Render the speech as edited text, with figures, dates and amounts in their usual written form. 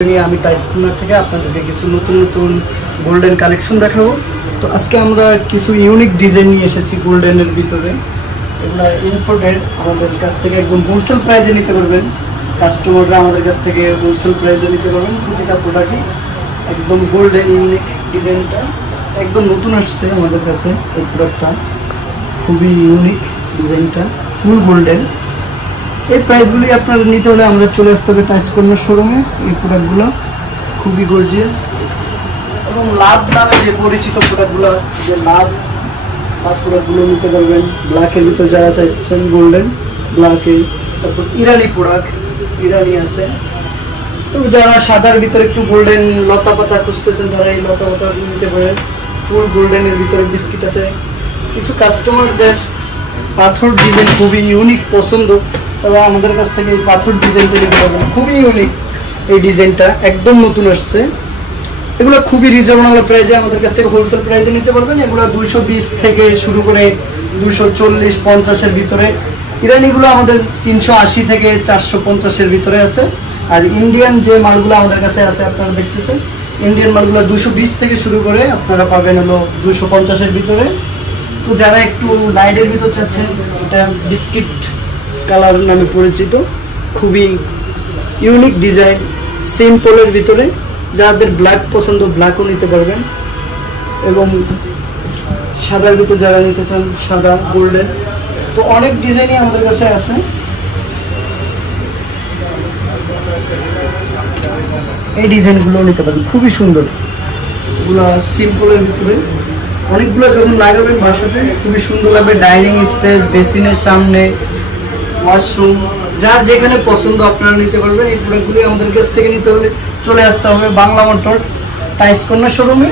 আমি টাইস কর্নার থেকে আপনাদেরকে কিছু নতুন নতুন গোল্ডেন কালেকশন দেখাবো। তো আজকে আমরা কিছু ইউনিক ডিজাইন নিয়ে এসেছি গোল্ডেনের ভিতরে। এগুলো ইম্পোর্টেড, আমাদের কাছ থেকে একদম হোলসেল প্রাইসে নিতে পারবেন। কাস্টমাররা আমাদের কাছ থেকে হোলসেল প্রাইসে নিতে পারবেন। প্রতিটা প্রোডাক্টই একদম গোল্ডেন ইউনিক ডিজাইনটা একদম নতুন আসছে আমাদের কাছে। এই প্রোডাক্টটা খুবই ইউনিক, ডিজাইনটা ফুল গোল্ডেন। এই প্রাইসগুলি আপনার নিতে হলে আমাদের চলে আসতে হবে টাইস কর্নার শোরুমে। এই প্রোডাক্টগুলো খুবই গর্জিয়াস এবং লাভ নামে যে পরিচিত প্রোডাক্টগুলো, যে লাভ প্রোডাক্টগুলো নিতে পারবেন। ব্ল্যাকের ভিতর যারা চাইছেন গোল্ডেন ব্ল্যাকে, তারপর ইরানি প্রোডাক্ট, ইরানি আছে। তো যারা সাদার ভিতরে একটু গোল্ডেন লতা পাতা খুঁজতেছেন তারা এই লতা পাতা নিতে পারেন। ফুল গোল্ডেনের ভিতরে বিস্কিট আছে। কিছু কাস্টমারদের পাথর ডিজাইন খুবই ইউনিক পছন্দ, তবে আমাদের কাছ থেকে এই পাথর ডিজাইনটা নিতে পারবেন। খুবই ইউনিক এই ডিজাইনটা, একদম নতুন আসছে। এগুলো খুবই রিজনেবল প্রাইসে আমাদের কাছ থেকে হোলসেল প্রাইসে নিতে পারবেন। এগুলো 220 থেকে শুরু করে 240-50-এর ভিতরে। ইরানিগুলো আমাদের 380 থেকে 450-এর ভিতরে আছে। আর ইন্ডিয়ান যে মালগুলো আমাদের কাছে আছে আপনারা দেখতেছেন, ইন্ডিয়ান মালগুলো 220 থেকে শুরু করে আপনারা পাবেন হলো 250-এর ভিতরে। তো যারা একটু লাইটের ভিতর চাচ্ছেন, এটা বিস্কিট কালার নামে পরিচিত, খুবই ইউনিক ডিজাইন, সিম্পলের ভিতরে। যাদের ব্ল্যাক পছন্দ ব্ল্যাকও নিতে পারবেন, এবং সাদার ভিতর যারা নিতে চান সাদা গোল্ডেন। তো অনেক ডিজাইনই আমাদের কাছে আছে। এই ডিজাইনগুলো নিতে পারেন, খুবই সুন্দর। এগুলো সিম্পলের ভিতরে অনেকগুলো যখন লাগাবেন বাসাতে খুবই সুন্দর লাগবে। ডাইনিং স্পেস, বেসিনের সামনে, ওয়াশরুম, যার যেখানে পছন্দ আপনারা নিতে পারবেন। এই প্রোডাক্টগুলি আমাদের কাছ থেকে নিতে হলে চলে আসতে হবে বাংলা মোটর টাইস কর্নার শোরুমে।